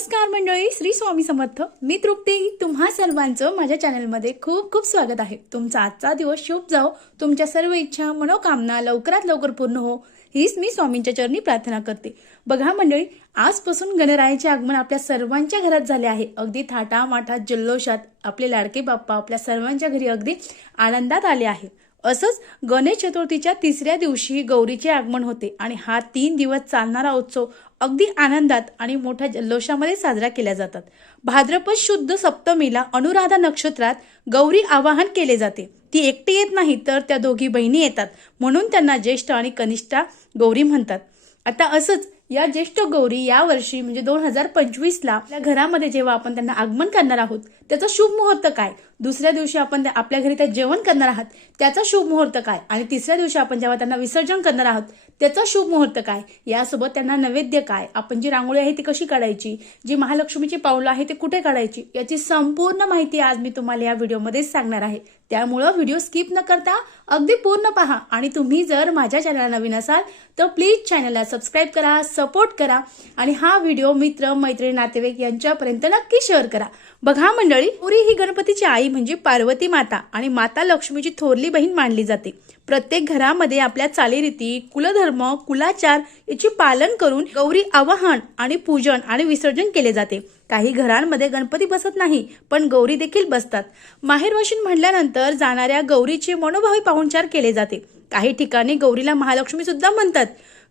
नमस्कार मंडळी श्री स्वामी समर्थ. मी तृप्ती. तुम्हा सर्वांचं माझ्या चॅनलमध्ये खूप खूप स्वागत आहे. तुमचा आजचा दिवस शुभ जाओ. तुमच्या सर्व इच्छा मनोकामना लवकरात लवकर पूर्ण हो. हीच मी स्वामींच्या चरणी प्रार्थना करते. बघा मंडळी आजपासून गणरायाचे आगमन आपल्या सर्वांच्या घरात झाले आहे. अगदी थाटा माठात जल्लोषात आपले लाडके बाप्पा आपल्या सर्वांच्या घरी अगदी आनंदात आले आहे. असंच गणेश चतुर्थीच्या तिसऱ्या दिवशी गौरीचे आगमन होते आणि हा तीन दिवस चालणारा उत्सव अगदी आनंदात आणि मोठ्या जल्लोषामध्ये साजरा केल्या जातात. भाद्रपद शुद्ध सप्तमीला अनुराधा नक्षत्रात गौरी आवाहन केले जाते. ती एकटी येत नाही तर त्या दोघी बहिणी येतात. म्हणून त्यांना ज्येष्ठ आणि कनिष्ठा गौरी म्हणतात. आता असंच या ज्येष्ठ गौरी या वर्षी म्हणजे दोन हजार पंचवीसला आपल्या घरामध्ये जेव्हा आपण त्यांना आगमन करणार आहोत त्याचा शुभ मुहूर्त काय? दुसऱ्या दिवशी आपण त्या- आपल्या घरी त्या जेवण करणार आहात त्याचा शुभ मुहूर्त काय? आणि तिसऱ्या दिवशी आपण जेव्हा त्यांना विसर्जन करणार आहोत त्याचा शुभ मुहूर्त काय? यासोबत त्यांना नैवेद्य काय? आपण जी रांगोळी आहे ती कशी काढायची? जी महालक्ष्मीची पावलं आहे ते कुठे काढायची? याची संपूर्ण माहिती आज मी तुम्हाला या व्हिडिओमध्ये सांगणार आहे. त्यामुळं व्हिडिओ स्किप न करता अगदी पूर्ण पहा. आणि तुम्ही जर माझ्या चॅनलला नवीन असाल तर प्लीज चॅनलला सबस्क्राईब करा सपोर्ट करा. आणि हा व्हिडिओ मित्र मैत्रिणी नातेवाईक यांच्यापर्यंत नक्की शेअर करा. बघा मंडळी पुरी ही गणपतीची आई म्हणजे पार्वती माता आणि माता लक्ष्मीची थोरली बहीण मानली जाते. प्रत्येक घरामध्ये आपल्या चालीरीती कुलधर्म कुलाचार याचे पालन करून गौरी आवाहन आणि पूजन आणि विसर्जन केले जाते. काही घरांमध्ये गणपती बसत नाही पण गौरी देखील बसतात. माहेरवाशीन म्हणल्यानंतर जाणाऱ्या गौरीचे मनोभावी पाहुणचार केले जाते. काही ठिकाणी गौरीला महालक्ष्मी सुद्धा म्हणतात.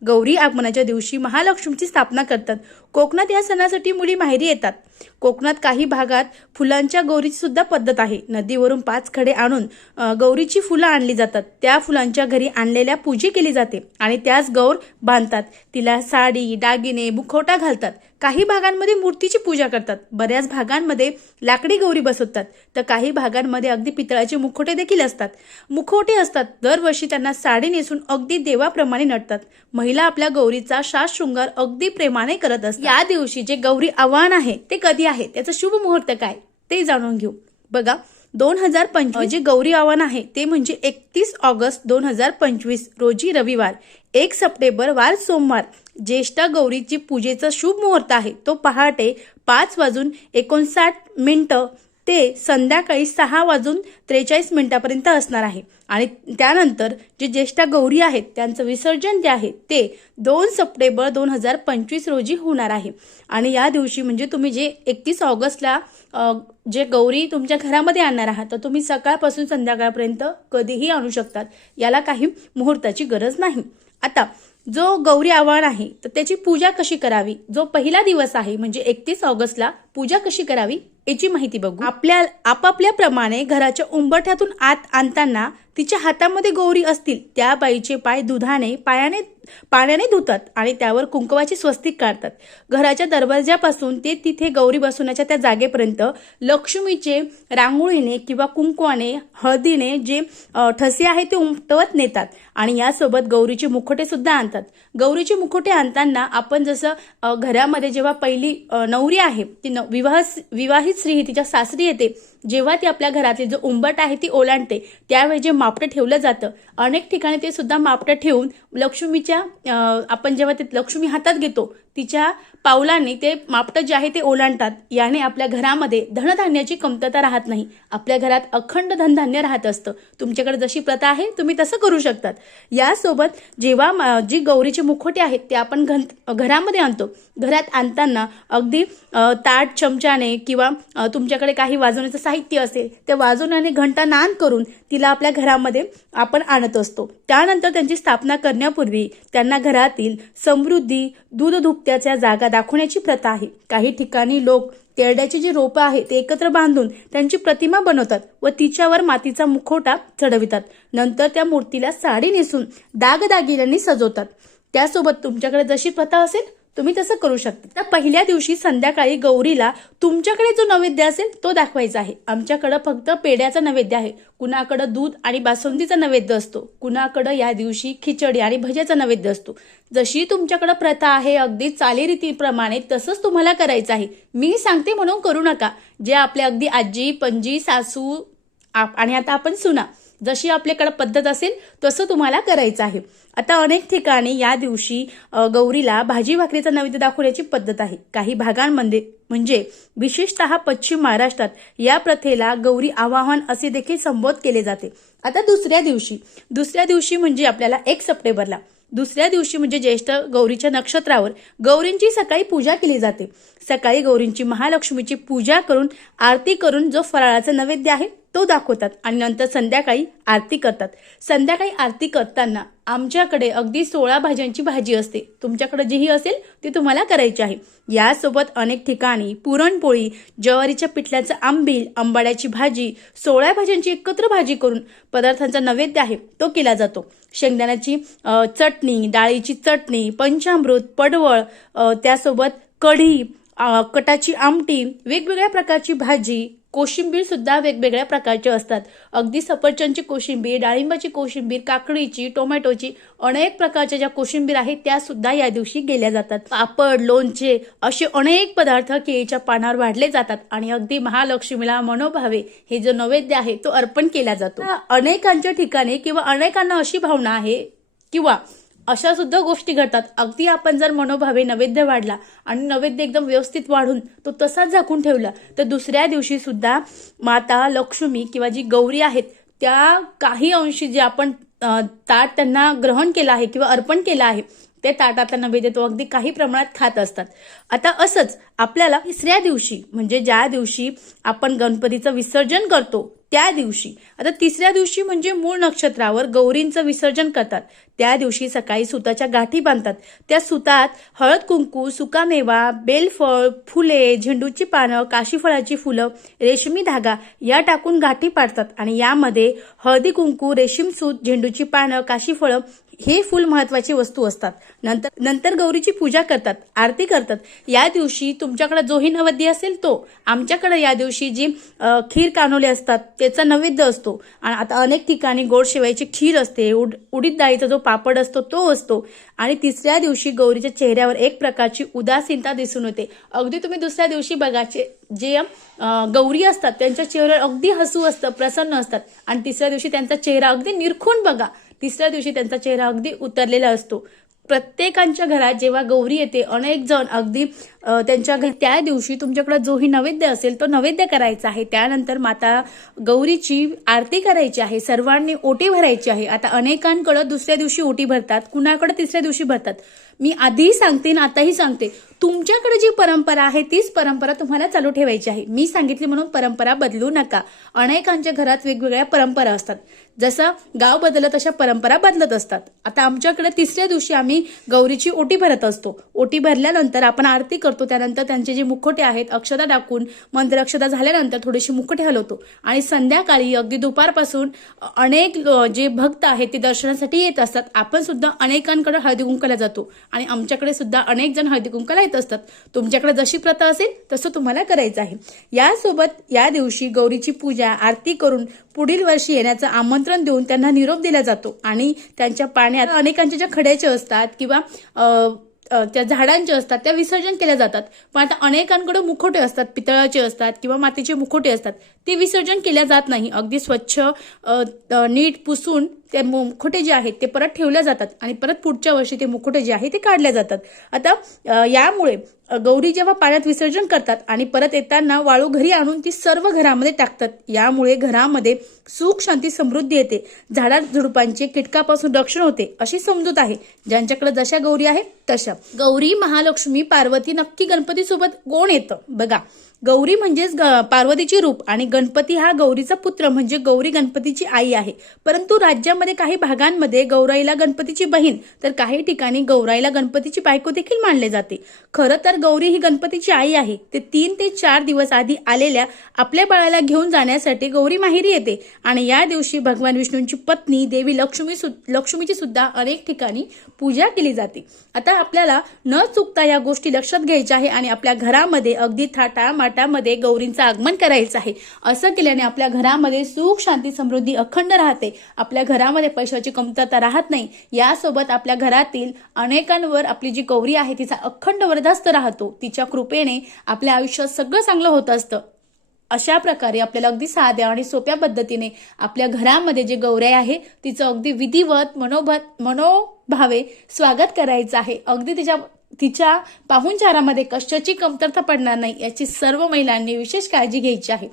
गौरी आगमनाच्या दिवशी महालक्ष्मीची स्थापना करतात. कोकणात या सणासाठी मुली माहेरी येतात. कोकणात काही भागात फुलांच्या गौरीची सुद्धा पद्धत आहे. नदीवरून पाच खडे आणून गौरीची फुलं आणली जातात. त्या फुलांच्या घरी आणलेल्या पूजे केली जाते आणि त्यास गौर बांधतात. तिला साडी दागिने मुखवटा घालतात. काही भागांमध्ये मूर्तीची पूजा करतात. बऱ्याच भागांमध्ये लाकडी गौरी बसवतात. तर काही भागांमध्ये अगदी पितळाचे मुखवटे देखील असतात. मुखवटे असतात. दरवर्षी त्यांना साडी नेसून अगदी देवाप्रमाणे नटतात. महिला आपल्या गौरीचा शास शृंगार अगदी प्रेमाने करत असतात. या दिवशी जे गौरी आव्हान आहे ते कधी आहे? त्याचं शुभ मुहूर्त काय? ते जाणून घेऊ. बघा दोन हजार पंचवीस जे गौरी आव्हान आहे ते म्हणजे एकतीस ऑगस्ट दोन हजार पंचवीस रोजी रविवार एक सप्टेंबर वार सोमवार. ज्येष्ठ गौरीची पूजेचा शुभ मुहूर्त आहे तो पहाटे पाच वाजून एकोणसाठ मिनिटं ते संध्याकाळी सहा वाजून त्रेचाळीस मिनिटापर्यंत असणार आहे. आणि त्यानंतर जे ज्येष्ठ गौरी आहेत त्यांचं विसर्जन जे आहे ते दोन सप्टेंबर दोन हजार पंचवीस रोजी होणार आहे. आणि या दिवशी म्हणजे तुम्ही जे एकतीस ऑगस्टला जे गौरी तुमच्या घरामध्ये आणणार आहात तर तुम्ही सकाळपासून संध्याकाळपर्यंत कधीही आणू शकतात. याला काही मुहूर्ताची गरज नाही. आता जो गौरी आव्हान आहे तर त्याची पूजा कशी करावी? जो पहिला दिवस आहे म्हणजे एकतीस ऑगस्टला पूजा कशी करावी? याची माहिती बघू. आपल्या आपापल्या प्रमाणे घराच्या उंबरठ्यातून आत आणताना तिच्या हातामध्ये गौरी असतील त्या बाईचे पाय दुधाने पायाने पाण्याने धुतात आणि त्यावर कुंकवाची स्वस्तिक काढतात. घराच्या दरवाज्यापासून ते तिथे गौरी बसवण्याच्या त्या जागेपर्यंत लक्ष्मीचे रांगोळीने किंवा कुंकवाने हळदीने जे ठसे आहे ते उमटवत नेतात आणि यासोबत गौरीचे मुखोटे सुद्धा आणतात. गौरीचे मुखोटे आणताना आपण जसं घरामध्ये जेव्हा पहिली नवरी आहे ती न- विवाह विवाहित स्त्री ही तिच्या सासरी येते जेव्हा ती आपल्या घरातली जो उंबट आहे ती ओलांडते त्यावेळी जे मापटं ठेवलं जातं अनेक ठिकाणी ते सुद्धा मापटं ठेवून लक्ष्मीच्या आपण जेव्हा ते लक्ष्मी हातात घेतो तिच्या पावलांनी ते मापटं जे आहे ते ओलांडतात. याने आपल्या घरामध्ये धनधान्याची कमतरता राहत नाही. आपल्या घरात अखंड धनधान्य राहत असतं. तुमच्याकडे जशी प्रथा आहे तुम्ही तसं करू शकतात. यासोबत जेव्हा मा- जी गौरीचे मुखोटे आहेत ते आपण घन घरामध्ये आणतो. घरात आणताना अगदी ताट चमच्याने किंवा तुमच्याकडे काही वाजवण्याचं साहित्य असेल ते वाजवण्याने घंटा नान करून तिला आपल्या घरामध्ये आपण आणत असतो. त्यानंतर त्यांची स्थापना करण्यापूर्वी त्यांना घरातील समृद्धी दूध धुपत्याच्या जागा दाखवण्याची प्रथा आहे. काही ठिकाणी लोक तेरड्याची जी रोपं आहेत ते एकत्र बांधून त्यांची प्रतिमा बनवतात व तिच्यावर मातीचा मुखवटा चढवितात. नंतर त्या मूर्तीला साडी नेसून दागदागिन्यांनी सजवतात. त्यासोबत तुमच्याकडे जशी प्रथा असेल तुम्ही तसं करू शकता. तर पहिल्या दिवशी संध्याकाळी गौरीला तुमच्याकडे जो नैवेद्य असेल तो दाखवायचा आहे. आमच्याकडं फक्त पेड्याचा नैवेद्य आहे. कुणाकडं दूध आणि बासुंदीचा नैवेद्य असतो. कुणाकडं या दिवशी खिचडी आणि भज्याचा नैवेद्य असतो. जशी तुमच्याकडं प्रथा आहे अगदी चालीरीतीप्रमाणे तसंच तुम्हाला करायचं आहे. मी सांगते म्हणून करू नका. जे आपले अगदी आजी पणजी सासू आप- आणि आता आपण सुना. जशी आपल्याकडं पद्धत असेल तसं तुम्हाला करायचं आहे. आता अनेक ठिकाणी या दिवशी गौरीला भाजी भाकरीचा नैवेद्य दाखवण्याची पद्धत आहे. काही भागांमध्ये म्हणजे विशेषतः पश्चिम महाराष्ट्रात या प्रथेला गौरी आवाहन असे देखील संबोध केले जाते. आता दुसऱ्या दिवशी दुसऱ्या दिवशी म्हणजे आपल्याला एक सप्टेंबरला. दुसऱ्या दिवशी म्हणजे ज्येष्ठ गौरीच्या नक्षत्रावर गौरींची सकाळी पूजा केली जाते. सकाळी गौरींची महालक्ष्मीची पूजा करून आरती करून जो फराळाचा नैवेद्य आहे तो दाखवतात आणि नंतर संध्याकाळी आरती करतात. संध्याकाळी आरती करताना आमच्याकडे अगदी सोळा भाज्यांची भाजी असते. तुमच्याकडे जीही असेल ती तुम्हाला करायची आहे. यासोबत अनेक ठिकाणी पुरणपोळी ज्वारीच्या पिठल्याचं आंबील आंबाड्याची भाजी सोळ्या भाज्यांची एकत्र भाजी करून पदार्थांचा नैवेद्य आहे तो केला जातो. शेंगदाण्याची चटणी डाळीची चटणी पंचामृत पडवळ त्यासोबत कढी कटाची आमटी वेगवेगळ्या प्रकारची भाजी कोशिंबीर सुद्धा वेगवेगळ्या प्रकारचे असतात. अगदी सफरचंदची कोशिंबीर डाळिंबाची कोशिंबीर काकडीची टोमॅटोची अनेक प्रकारच्या ज्या कोशिंबीर आहेत त्या सुद्धा या दिवशी गेल्या जातात. पापड लोणचे असे अनेक पदार्थ केळीच्या पानावर वाढले जातात आणि अगदी महालक्ष्मीला मनोभावे हे जो नैवेद्य आहे तो अर्पण केला जातो. अनेकांच्या ठिकाणी किंवा अनेकांना अशी भावना आहे किंवा अशा सुद्धा गोष्टी घडतात. अगदी आपण जर मनोभावे नैवेद्य वाढला आणि नैवेद्य एकदम व्यवस्थित वाढून तो तसाच झाकून ठेवला तर दुसऱ्या दिवशी सुद्धा माता लक्ष्मी किंवा जी गौरी आहेत त्या काही अंशी जे आपण ताट त्यांना ग्रहण केलं आहे किंवा अर्पण केलं आहे ते ताटातला नैवेद्य तो अगदी काही प्रमाणात खात असतात. आता असंच आपल्याला तिसऱ्या दिवशी म्हणजे ज्या दिवशी आपण गणपतीचं विसर्जन करतो त्या दिवशी आता तिसऱ्या दिवशी म्हणजे मूळ नक्षत्रावर गौरींचं विसर्जन करतात. त्या दिवशी सकाळी सुताच्या गाठी बांधतात. त्या सुतात हळद कुंकू सुकामेवा बेलफळ फुले झेंडूची पानं काशीफळाची फुलं रेशमी धागा या टाकून गाठी पाडतात. आणि यामध्ये हळदी कुंकू रेशीम सूत झेंडूची पानं काशीफळं हे फुल महत्वाची वस्तू असतात. नंतर नंतर गौरीची पूजा करतात आरती करतात. या दिवशी तुमच्याकडे जोही नैवेद्य असेल तो आमच्याकडे या दिवशी जी खीर कानोले असतात त्याचा नैवेद्य असतो. आणि आता अनेक ठिकाणी गोड शेवायची खीर असते उड उडीद डाळीचा जो पापड असतो तो असतो. आणि तिसऱ्या दिवशी गौरीच्या चेहऱ्यावर एक प्रकारची उदासीनता दिसून येते. अगदी तुम्ही दुसऱ्या दिवशी बघा जे गौरी असतात त्यांच्या चेहऱ्यावर अगदी हसू असतं प्रसन्न असतात. आणि तिसऱ्या दिवशी त्यांचा चेहरा अगदी निरखून बघा. तिसऱ्या दिवशी त्यांचा चेहरा अगदी उतरलेला असतो. प्रत्येकांच्या घरात जेव्हा गौरी येते अनेक जण अगदी त्यांच्या घरी त्या दिवशी तुमच्याकडे जोही नैवेद्य असेल तो नैवेद्य करायचा आहे. त्यानंतर माता गौरीची आरती करायची आहे. सर्वांनी ओटी भरायची आहे. आता अनेकांकडे दुसऱ्या दिवशी ओटी भरतात कुणाकडे तिसऱ्या दिवशी भरतात. मी आधीही सांगते आणि आताही सांगते तुमच्याकडे जी परंपरा आहे तीच परंपरा तुम्हाला चालू ठेवायची आहे. मी सांगितली म्हणून परंपरा बदलू नका. अनेकांच्या घरात वेगवेगळ्या परंपरा असतात. जसं गाव बदलत अशा परंपरा बदलत असतात. आता आमच्याकडे तिसऱ्या दिवशी आम्ही गौरीची ओटी भरत असतो. ओटी भरल्यानंतर आपण आरती करतो. करतो त्यानंतर त्यांचे जे मुखोटे आहेत अक्षता टाकून मंत्र अक्षता झाल्यानंतर थोडीशी मुखोटे हलवतो. आणि संध्याकाळी अगदी दुपारपासून अनेक जे भक्त आहेत ते दर्शनासाठी येत असतात. आपण सुद्धा अनेकांकडे हळदी कुंकाला जातो. आणि आमच्याकडे सुद्धा अनेक जण हळदी कुंकाला येत असतात. तुमच्याकडे जशी प्रथा असेल तसं तुम्हाला करायचं आहे. यासोबत या दिवशी गौरीची पूजा आरती करून पुढील वर्षी येण्याचं आमंत्रण देऊन त्यांना निरोप दिला जातो. आणि त्यांच्या पाण्यात अनेकांच्या ज्या खड्याचे असतात किंवा त्या झाडांच्या असतात त्या विसर्जन केल्या जातात. पण आता अनेकांकडे मुखोटे असतात पितळाचे असतात किंवा मातीचे मुखोटे असतात. ते विसर्जन केल्या जात नाही. अगदी स्वच्छ नीट पुसून ते मुखोटे जे आहेत ते परत ठेवल्या जातात आणि परत पुढच्या वर्षी ते मुखोटे जे आहे ते काढल्या जातात. आता यामुळे गौरी जेव्हा पाण्यात विसर्जन करतात आणि परत येताना वाळू घरी आणून ती सर्व घरामध्ये टाकतात यामुळे घरामध्ये सुख शांती समृद्धी येते. झाडा झुडपांचे कीटकापासून रक्षण होते अशी समजूत आहे. ज्यांच्याकडे जशा गौरी आहे तशा. गौरी महालक्ष्मी पार्वती नक्की गणपतीसोबत कोण येतं? बघा गौरी म्हणजेच ग- पार्वतीची रूप आणि गणपती हा गौरीचा पुत्र म्हणजे गौरी गणपतीची आई आहे. परंतु राज्यामध्ये काही भागांमध्ये गौराईला गणपतीची बहीण तर काही ठिकाणी गौराईला गणपतीची बायको देखील मानले जाते. खरं तर गौरी ही गणपतीची आई आहे. ते तीन ते चार दिवस आधी आलेल्या आपल्या बाळाला घेऊन जाण्यासाठी गौरी माहेरी येते. आणि या दिवशी भगवान विष्णूंची पत्नी देवी लक्ष्मी लक्ष्मीची सुद्धा अनेक ठिकाणी पूजा केली जाते. आता आपल्याला न चुकता या गोष्टी लक्षात घ्यायच्या आहे आणि आपल्या घरामध्ये अगदी थाटा माटामध्ये गौरींचं आगमन करायचं आहे. असं केल्याने आपल्या घरामध्ये सुख शांती समृद्धी अखंड राहते. आपल्या घरामध्ये पैशाची कमतरता राहत नाही. यासोबत आपल्या घरातील अनेकांवर आपली जी गौरी आहे तिचा अखंड वरदास्त राहतो. तिच्या कृपेने आपल्या आयुष्यात सगळं चांगलं होत असतं. अशा प्रकारे आपल्याला अगदी साध्या आणि सोप्या पद्धतीने आपल्या घरामध्ये जे गौऱ्या आहे तिचं अगदी विधिवत मनोभत मनोभावे स्वागत करायचं आहे. अगदी तिच्या तिच्या पाहुणचारामध्ये कशाची कमतरता पडणार नाही याची सर्व महिलांनी विशेष काळजी घ्यायची आहे.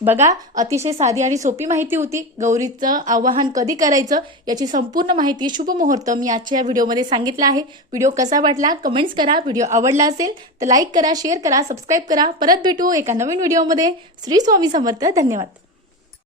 बघा अतिशय साधी आणि सोपी माहिती होती. गौरीचं आवाहन कधी करायचं याची संपूर्ण माहिती शुभ मुहूर्त मी आजच्या या व्हिडिओमध्ये सांगितलं आहे. व्हिडिओ कसा वाटला कमेंट्स करा. व्हिडिओ आवडला असेल तर लाईक करा शेअर करा सबस्क्राईब करा. परत भेटू एका नवीन व्हिडिओमध्ये. श्री स्वामी समर्थ. धन्यवाद.